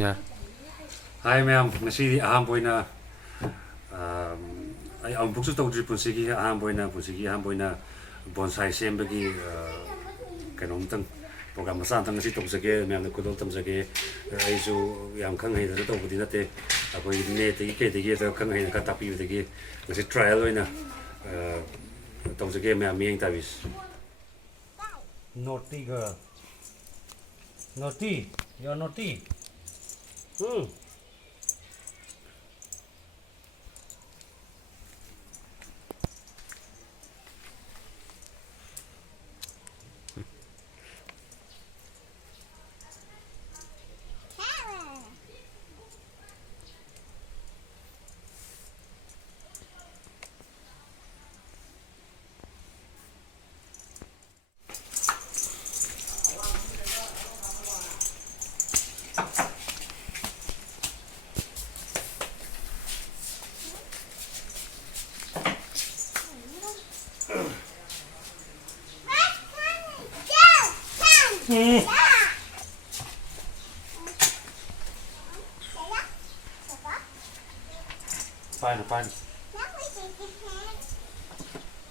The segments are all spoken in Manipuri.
Yeah. Hi ma'am, ngasi ahamboyna ai ang buksu tawdri punsigi ahamboyna bonsai sembagi kanong tang program masan tang ngasi tawsage ma'am na kudol tamsage ai su yang khang hai da tawbudi nate akoi ne te ke te ge da khang hai na ka tapi de ge ngasi trial oina tawsage ma'am mieng tavis. Naughty girl. Naughty. You're naughty. Hmm. Fine, fine.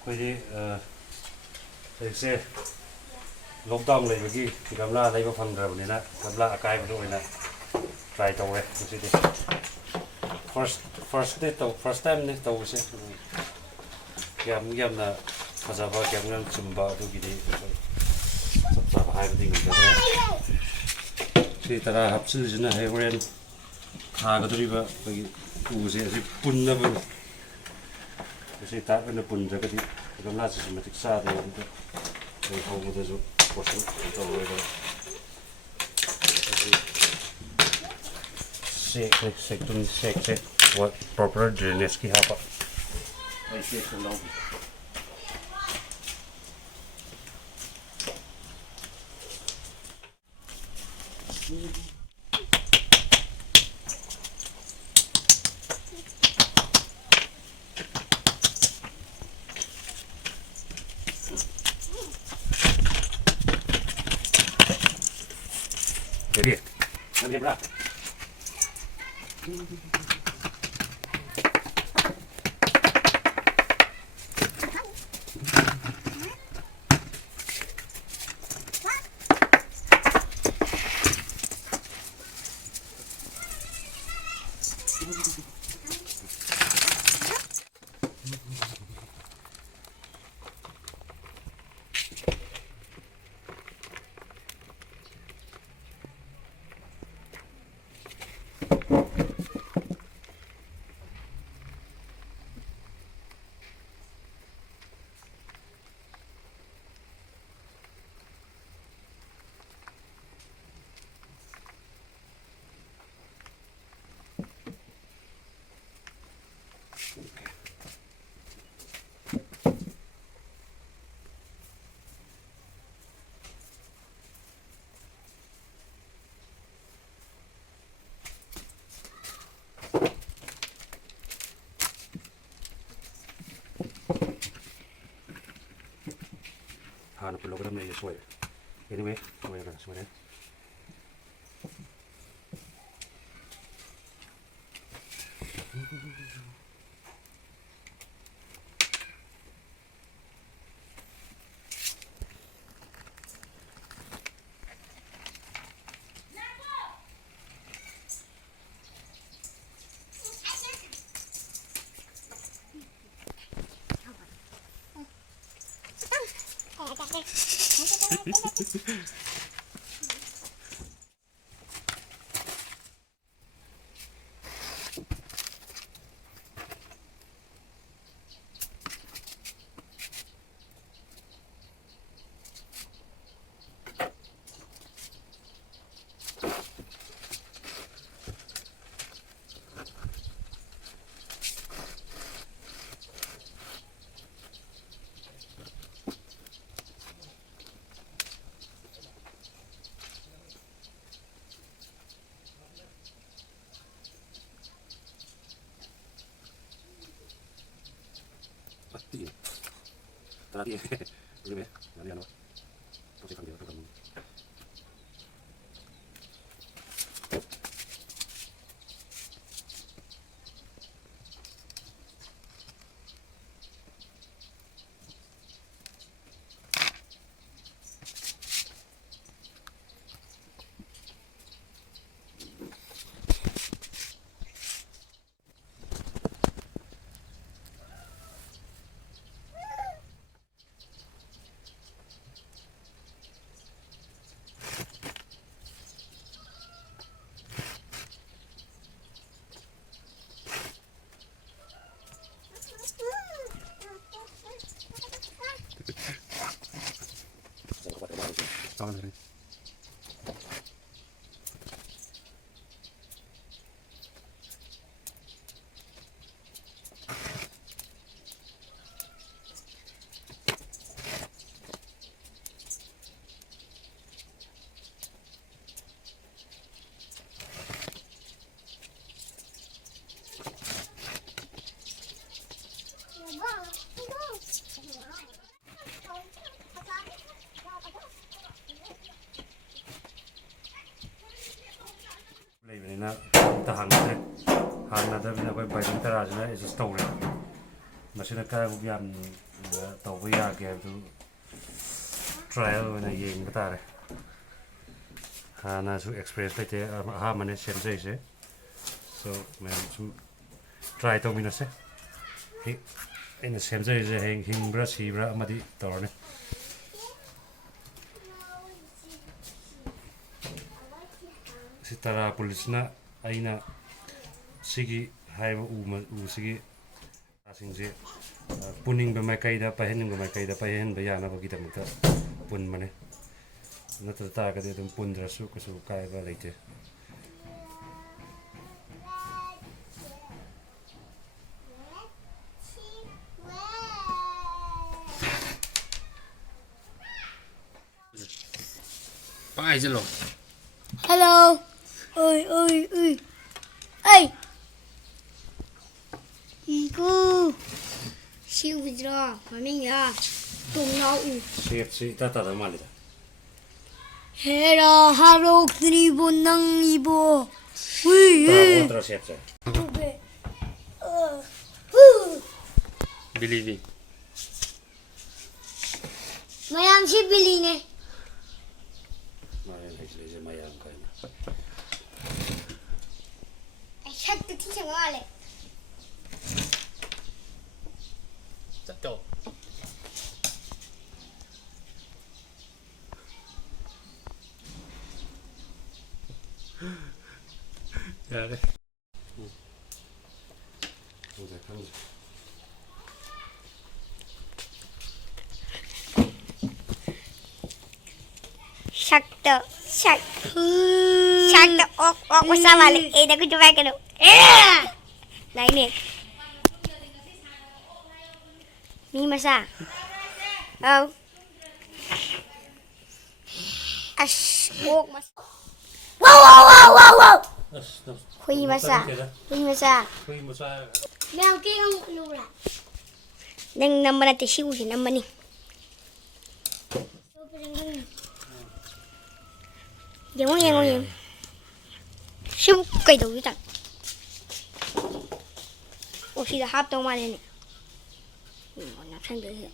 Koi say lockdown leibagi gamla leiba phangdrabnina gamla akai badu oina try tawe sidi first time ne tawse yam na fazaba yam chumba du gidi sabsa hai ding si tara hapsil jina heren tha gadriba bagi use si punna bu si ta na punja gadi gamla systematic sa de they hold as a portion shake what proper drainage ki hapa I shake the long Jadi, nanti berapa? Hana program na yeswe. Anyway, we're gonna swing it. Tadi, ini ya, ano, posisi kan dia tu kan. ꯂꯩꯕꯅꯤꯅ ꯑꯝꯇ ꯍꯥꯡꯅꯗ꯭ꯔꯦ ꯍꯥꯡꯅꯗꯕꯅꯤꯅ ꯑꯩꯈꯣꯏ ꯕꯥꯏꯗꯤꯡ ꯇꯔꯥꯁꯤꯅ ꯑꯦꯗꯖꯁ ꯇꯧꯔꯦ ꯃꯁꯤꯅ ꯀꯌꯥꯃꯨꯛ ꯌꯥꯝ ꯇꯧꯕ ꯌꯥꯒꯦ ꯍꯥꯏꯕꯗꯨ ꯇ꯭ꯔꯥꯏꯌꯦꯜ ꯑꯣꯏꯅ ꯌꯦꯡꯕ ꯇꯥꯔꯦ ꯍꯥꯟꯅꯁꯨ ꯑꯦꯛꯁꯄꯤꯔꯤꯌꯦꯟꯁ ꯂꯩꯇꯦ ꯑꯍꯥꯟꯕꯅꯦ ꯁꯦꯝꯖꯩꯁꯦ ꯁꯣ ꯃꯌꯥꯝ ꯁꯨꯝ ꯇ꯭ꯔꯥꯏ ꯇꯧꯃꯤꯟꯅꯁꯦ ꯑꯩꯅ ꯁꯦꯝꯖꯔꯤꯁꯦ ꯍꯌꯦꯡ ꯍꯤꯡꯕ꯭ꯔꯥ ꯁꯤꯕ꯭ꯔꯥ ꯑꯃꯗꯤ ꯇꯧꯔꯅꯤ ꯁꯤ ꯇꯔꯥ ꯄꯨꯂꯤꯁꯅ ꯑꯩꯅ ꯁꯤꯒꯤ ꯍꯥꯏꯔꯤꯕ ꯎꯁꯤꯒꯤ ꯁꯤꯡꯁꯦ ꯄꯨꯅꯤꯡꯕ ꯃꯥꯏꯀꯩꯗ ꯄꯥꯏꯍꯟꯅꯤꯡꯕ ꯃꯥꯏꯀꯩꯗ ꯄꯥꯏꯍꯟꯕ ꯌꯥꯅꯕꯒꯤꯗꯃꯛꯇ ꯄꯨꯟꯕꯅꯦ ꯅꯠꯇ ꯇꯥꯔꯒꯗꯤ ꯑꯗꯨꯝ ꯄꯨꯟꯗ꯭ꯔꯁꯨ ꯀꯩꯁꯨ ꯀꯥꯏꯕ ꯂꯩꯇꯦ Paisalo. Hello. Oi, oi, oi. Hey. Iku. Siu bidra. Maminga. Tung nau u. ꯁꯦꯞꯁꯤ ꯏꯇꯥ ꯇꯥꯗꯕ ꯃꯥꯜꯂꯤꯗ Hera harok tribo nang ibo. Ui. ꯇꯥꯕ ꯁꯦꯞꯁꯦ Believe. Mayam si bili ne. ꯃꯥꯌꯥꯝ ꯍꯩꯁꯤꯜꯂꯤꯁꯦ ꯃꯌꯥꯝ ꯀꯥꯏꯅ Shak tu ti changale. Zato. ꯌꯥꯔꯦ ꯈꯪꯗꯦ ꯈꯪꯗꯦ Shak tu. Shak. Shak tu ok masa balik. Dah aku cuba kena. Nah ini. Ni masa. Oh. Ash. Ok masa. Wow wow wow wow wow. Hui masa. Hui masa. ꯍꯨꯏ ꯃꯆꯥ Mèo kia không lưu lại. Đang năm bên thì siêu thì năm bên đi. Giờ muốn nghe ngon gì? Siêu cây đầu với tặng. Ủa thì là hấp tao mà đây nè. Nắp sang tới hiện.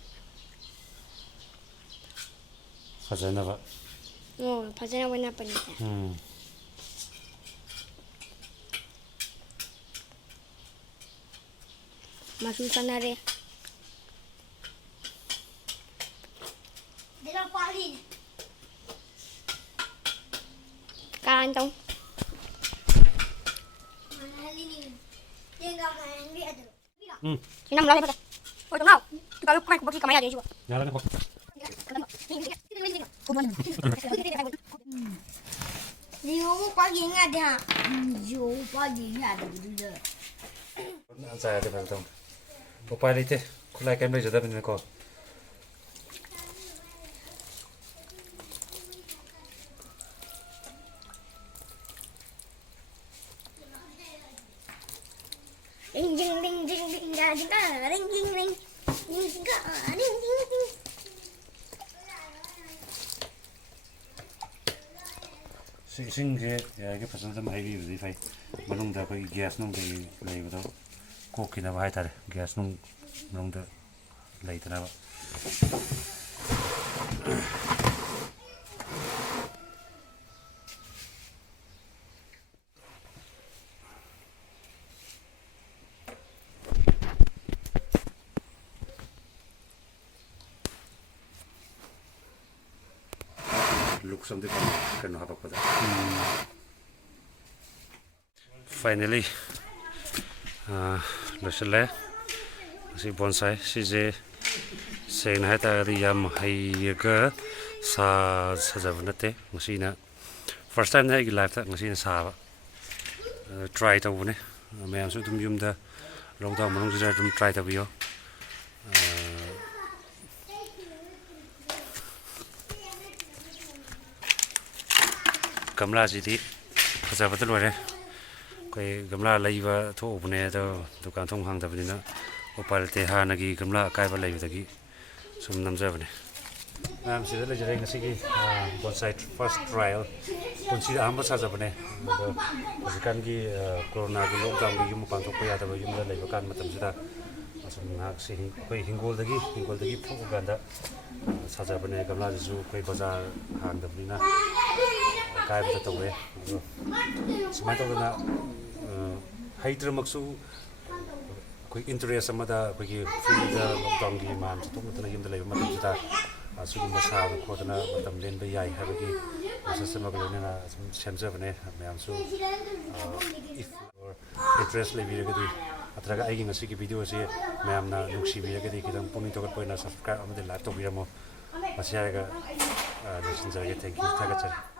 ꯐꯖꯅꯕ Phải ra bên nắp bên này. Masuk sana deh. Dia paling. Kantong. Mana ini? Dia enggak main dia tu. Sini mulai pada. Oh, tahu. Kalau kau pergi ke mana dia juga. ꯌꯥꯔꯅꯤ ꯀꯣ Liu pagi ni ada. Liu pagi ni ada betul. ꯆꯥꯏꯔꯗꯤ ꯐꯖ ꯇꯧꯅꯤ ꯎꯄꯥꯏ ꯂꯩꯇꯦ ꯈꯨꯠꯂꯥꯏ ꯀꯩꯝ ꯂꯩꯖꯗꯕꯅꯤꯅꯀꯣ Ding ding ding ding ding ding ding ding ding ding ding ding ding. ꯏꯁꯤꯡꯁꯦ ꯌꯥꯔꯤꯒꯩ ꯐꯖꯅ ꯑꯗꯨꯝ ꯍꯩꯕꯤꯕꯗꯤ ꯐꯩ ꯃꯅꯨꯡꯗ ꯑꯩꯈꯣꯏꯒꯤ ꯒ꯭ꯌꯥꯁ ꯅꯨꯡ ꯀꯩ ꯂꯩꯕꯗꯣ ꯀꯣꯛꯈꯤꯅꯕ ꯍꯥꯏꯇꯥꯔꯦ ꯒ꯭ꯌꯥꯁ ꯅꯨꯡ ꯃꯅꯨꯡꯗ ꯂꯩꯇꯅꯕ ꯂꯨꯛꯁ ꯑꯃꯗꯤ ꯀꯩꯅꯣ ꯍꯥꯄꯛꯄꯗ ꯐꯥꯏꯅꯦꯂꯤ ꯂꯣꯏꯁꯤꯜꯂꯦ ꯃꯁꯤ ꯕꯣꯟꯁꯥꯏ ꯁꯤꯁꯦ ꯁꯦꯡꯅ ꯍꯥꯏꯇꯥꯔꯒꯗꯤ ꯌꯥꯝ ꯍꯩꯔꯒ ꯁꯥꯖꯕ ꯅꯠꯇꯦ ꯉꯁꯤꯅ ꯐꯥꯔꯁ ꯇꯥꯏꯝꯅ ꯑꯩꯒꯤ ꯂꯥꯏꯐꯇ ꯉꯁꯤꯅ ꯁꯥꯕ ꯇ꯭ꯔꯥꯏ ꯇꯧꯕꯅꯦ ꯃꯌꯥꯝꯁꯨ ꯑꯗꯨꯝ ꯌꯨꯝꯗ ꯂꯣꯛꯗꯥꯎꯟ ꯃꯅꯨꯡꯁꯤꯗ ꯑꯗꯨꯝ ꯇ꯭ꯔꯥꯏ ꯇꯧꯕꯤꯌꯣ ꯒꯝꯂꯥꯁꯤꯗꯤ ꯐꯖꯕꯗ ꯂꯣꯏꯔꯦ ꯑꯩꯈꯣꯏ ꯒꯝꯂꯥ ꯂꯩꯕ ꯊꯣꯛꯎꯕꯅꯦ ꯑꯗꯣ ꯗꯨꯀꯥꯟ ꯊꯣꯡ ꯍꯥꯡꯗꯕꯅꯤꯅ ꯎꯄꯥꯏ ꯂꯩꯇꯦ ꯍꯥꯟꯅꯒꯤ ꯒꯝꯂꯥ ꯑꯀꯥꯏꯕ ꯂꯩꯕꯗꯒꯤ ꯁꯨꯝ ꯅꯝꯖꯕꯅꯦ ꯃꯌꯥꯝ ꯁꯤꯗ ꯂꯩꯖꯔꯦ ꯉꯁꯤꯒꯤ ꯕꯣꯟꯁꯥꯏ ꯐꯥꯔꯁ ꯇ꯭ꯔꯥꯏꯌꯦꯜ ꯄꯨꯟꯁꯤꯗ ꯑꯍꯥꯟꯕ ꯁꯥꯖꯕꯅꯦ ꯑꯗꯣ ꯍꯧꯖꯤꯛꯀꯥꯟꯒꯤ ꯀꯣꯔꯣꯅꯥꯒꯤ ꯂꯣꯛꯗꯥꯎꯟꯒꯤ ꯌꯨꯝ ꯃꯄꯥꯟ ꯊꯣꯛꯄ ꯌꯥꯗꯕ ꯌꯨꯝꯗ ꯂꯩꯕ ꯀꯥꯟ ꯃꯇꯝꯁꯤꯗ ꯑꯁꯨꯝ ꯉꯥꯏꯍꯥꯛꯁꯤ ꯑꯩꯈꯣꯏ ꯍꯤꯡꯒꯣꯜꯗꯒꯤ ꯊꯣꯛꯑꯀꯥꯟꯗ ꯁꯥꯖꯕꯅꯦ ꯒꯝꯂꯥꯁꯤꯁꯨ ꯑꯩꯈꯣꯏ ꯕꯖꯥꯔ ꯍꯥꯡꯗꯕꯅꯤꯅ ꯀꯥꯏꯕꯗ ꯇꯧꯋꯦ ꯑꯗꯣ ꯁꯨꯃꯥꯏꯅ ꯇꯧꯗꯅ ꯍꯩꯇ꯭ꯔꯃꯛꯁꯨ ꯑꯩꯈꯣꯏ ꯏꯟꯇꯔꯦꯁ ꯑꯃꯗ ꯑꯩꯈꯣꯏꯒꯤ ꯐ꯭ꯔꯤꯗ ꯂꯣꯛꯗꯥꯎꯟꯒꯤ ꯃꯌꯥꯝ ꯆꯠꯊꯣꯛꯅꯗꯅ ꯌꯨꯝꯗ ꯂꯩꯕ ꯃꯇꯝꯁꯤꯗ ꯑꯁꯤꯒꯨꯝꯕ ꯁꯥꯗꯅ ꯈꯣꯠꯇꯅ ꯃꯇꯝ ꯂꯦꯟꯕ ꯌꯥꯏ ꯍꯥꯏꯕꯒꯤ ꯄ꯭ꯔꯣꯁꯦꯁ ꯑꯃꯒ ꯂꯣꯏꯅꯅ ꯁꯨꯝ ꯁꯦꯝꯖꯕꯅꯦ ꯃꯌꯥꯝꯁꯨ ꯏꯐ ꯏꯟꯇꯔꯦꯁ ꯂꯩꯕꯤꯔꯒꯗꯤ ꯅꯠꯇ꯭ꯔꯒ ꯑꯩꯒꯤ ꯉꯁꯤꯒꯤ ꯚꯤꯗꯤꯑꯣꯁꯤ ꯃꯌꯥꯝꯅ ꯅꯨꯡꯁꯤꯕꯤꯔꯒꯗꯤ ꯈꯤꯇꯪ ꯄꯨꯛꯅꯤꯡ ꯊꯧꯒꯠꯄ ꯑꯣꯏꯅ ꯁꯕꯁꯀ꯭ꯔꯥꯏꯕ ꯑꯃꯗꯤ ꯂꯥꯏꯛ ꯇꯧꯕꯤꯔꯝꯃꯣ ꯃꯁꯤ ꯍꯥꯏꯔꯒ ꯂꯣꯏꯁꯤꯟꯖꯔꯒꯦ ꯊꯦꯡꯛ ꯌꯨ ꯊꯥꯒꯠꯆꯔꯤ